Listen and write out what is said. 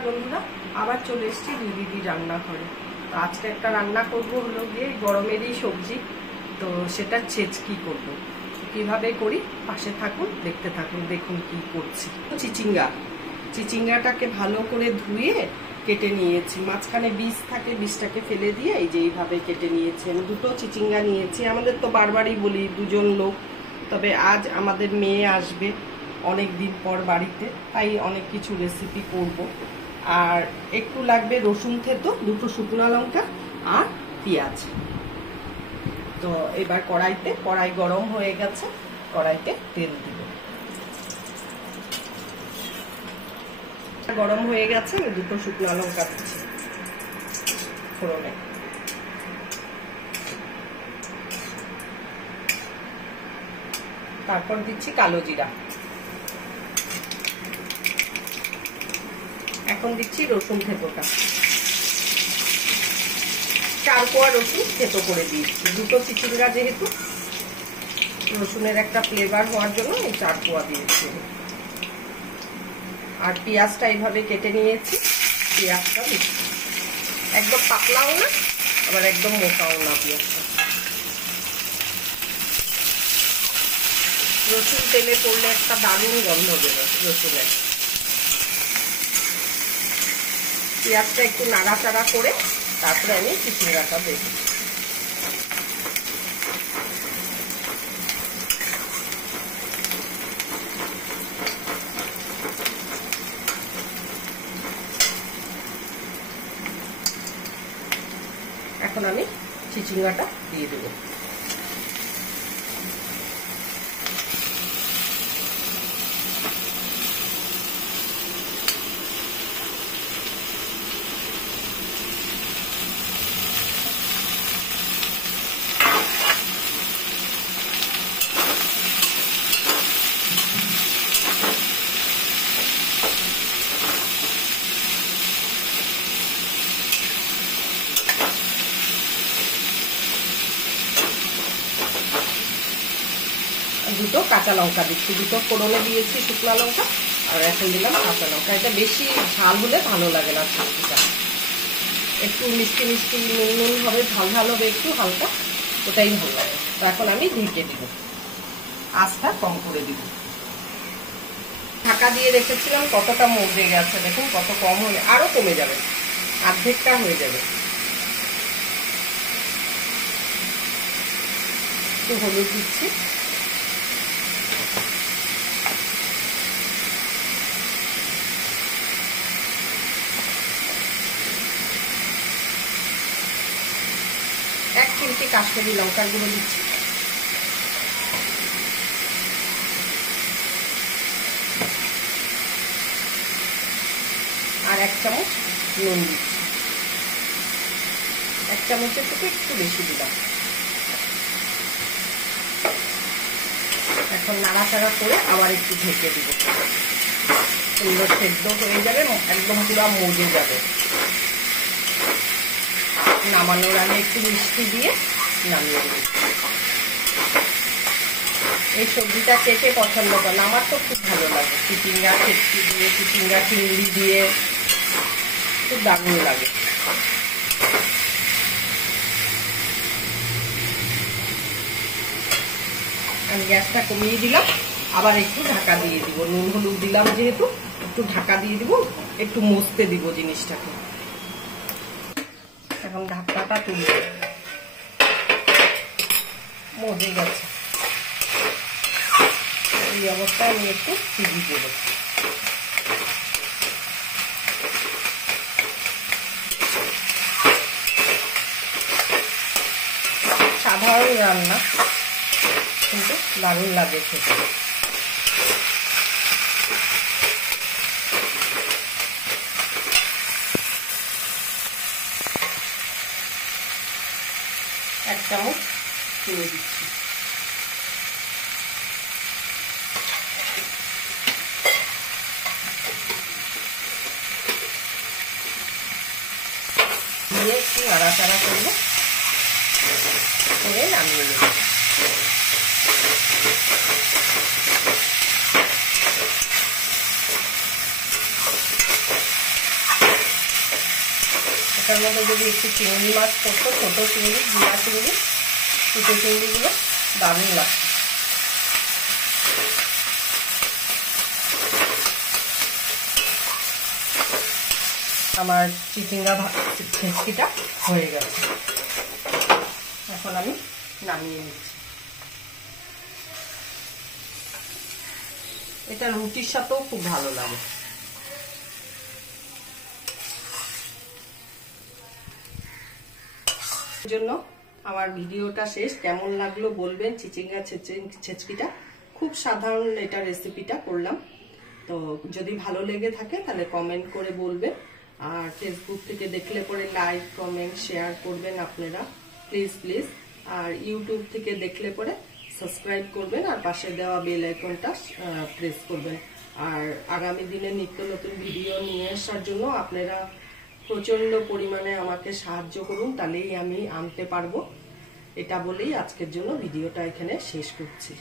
নমস্কার বন্ধুরা, আবার চলে এসেছি দুই দিদি রান্না করে। তো আজকে একটা রান্না করব হলো গিয়ে গরমেরই সবজি, তো সেটা ছেচকি করব। কিভাবে করি পাশে থাকুন, দেখতে থাকুন। দেখুন কি করছি। চিচিঙ্গাটাকে ভালো করে ধুয়ে কেটে নিয়েছি। মাঝখানে বীজ থাকে, বীজটাকে ফেলে দিয়ে এই যে এইভাবে কেটে নিয়েছি। আমি দুটো চিচিঙ্গা নিয়েছি। আমাদের তো বারবারই বলি দুজন লোক, তবে আজ আমাদের মেয়ে আসবে অনেক দিন পর বাড়িতে, তাই অনেক কিছু রেসিপি করব। আর একটু লাগবে রসুন থেতো, দুটো শুকনো লঙ্কা আর পেঁয়াজ। তো এবার কড়াই গরম হয়ে গেছে, কড়াইতে তেল দিব। গরম হয়ে গেছে, আমি দুটো শুকনো লঙ্কা দিচ্ছি ফোড়নে। তারপর দিচ্ছি কালো জিরা। এখন দিচ্ছি রসুন থেতোটা, 4 কোয়া রসুন থেতো করে দিয়েছি। দুটো চিচিঙ্গা যেহেতু, রসুনের একটা ফ্লেভার হওয়ার জন্য এই 4 কোয়া দিয়েছি। আর পেঁয়াজটা এইভাবে কেটে নিয়েছি। পেঁয়াজটা দিচ্ছি, একদম পাতলাও না আবার একদম মোটাও না পেঁয়াজটা। রসুন তেলে পড়লে একটা দারুণ গন্ধ বেরোয় রসুনের। পেঁয়াজটা একটু নাড়াচাড়া করে তারপরে আমি চিচিঙ্গাটা দেব। এখন আমি চিচিঙ্গাটা দিয়ে দেব। দুটো কাঁচা লঙ্কা দিচ্ছি, দুটো ফোড়নে দিয়েছি শুকনো লঙ্কা, আর এখন দিলাম কাঁচা লঙ্কা। এটা বেশি ঝাল হলে ভালো লাগে না সবজিটা, একটু মিষ্টি মিষ্টি নুন নুন হবে, ঝাল ঝাল হবে একটু হালকা, ওটাই ভালো লাগে। তো এখন আমি ঢেকে দিব, আঁচটা কম করে দিব। ঢাকা দিয়ে রেখেছিলাম, কতটা মজে গেছে দেখুন, কত কম হয়ে, আরো কমে যাবে, অর্ধেকটা হয়ে যাবে। একটু হলুদ দিচ্ছি, এক চিমটি কাশ্মীরি লঙ্কার গুঁড়ো দিচ্ছি, আর 1 চামচ নুন দিচ্ছি। 1 চামচের থেকে একটু বেশি দিলাম। এখন নাড়াচাড়া করে আবার একটু ঢেকে দিব, সুন্দর সেদ্ধ হয়ে যাবে, একদম পুরো মজে যাবে। নামানোর আগে একটু মিষ্টি দিয়ে নামিয়ে দেব। এই সবজিটা কে কে পছন্দ করেন? আমার তো খুব ভালো লাগে। চিচিঙ্গা ছেচকি দিয়ে, চিচিঙ্গা চিংড়ি দিয়ে খুব দারুণ লাগে। আমি গ্যাসটা কমিয়ে দিলাম, আবার একটু ঢাকা দিয়ে দিব। নুন হলুদ দিলাম যেহেতু, একটু ঢাকা দিয়ে দিব, একটু মজতে দিব জিনিসটাকে। এখন ঢাকনাটা তুলব, মজে গেছে। এই অবস্থায় আমি একটু চিনি দেব। সাধারণ রান্না, কিন্তু দারুণ লাগে খেতে। এক চামচ তুলে দিচ্ছি। দিয়ে একটু নাড়াচাড়া করবো, করে নামিয়ে নেব। মাছটার মধ্যে যদি একটু চিংড়ি মাছ করতো, ছোটো চিংড়ি, জিরা চিংড়ি, ছোটো চিংড়িগুলো দারুণ লাগতো। আমার চিচিঙ্গা ছেচকিটা হয়ে গেছে, এখন আমি নামিয়ে নিচ্ছি। এটা রুটির সাথেও খুব ভালো লাগে। জন্য আমার ভিডিওটা শেষ। কেমন লাগলো বলবেন। চিচিঙ্গা ছেচকিটা খুব সাধারণ এটা রেসিপিটা করলাম, তো যদি ভালো লেগে থাকে তাহলে কমেন্ট করে বলবেন। আর ফেসবুক থেকে দেখলে পরে লাইক কমেন্ট শেয়ার করবেন আপনারা, প্লিজ প্লিজ। আর ইউটিউব থেকে দেখলে পরে সাবস্ক্রাইব করবেন আর পাশে দেওয়া বেল আইকনটা প্রেস করবেন। আর আগামী দিনে নিত্য নতুন ভিডিও নিয়ে আসার জন্য আপনারা প্রচন্ড পরিমাণে আমাকে সাহায্য করুন, তাহলেই আমি আনতে পারবো। এটা বলেই আজকের জন্য ভিডিওটা এখানে শেষ করছি।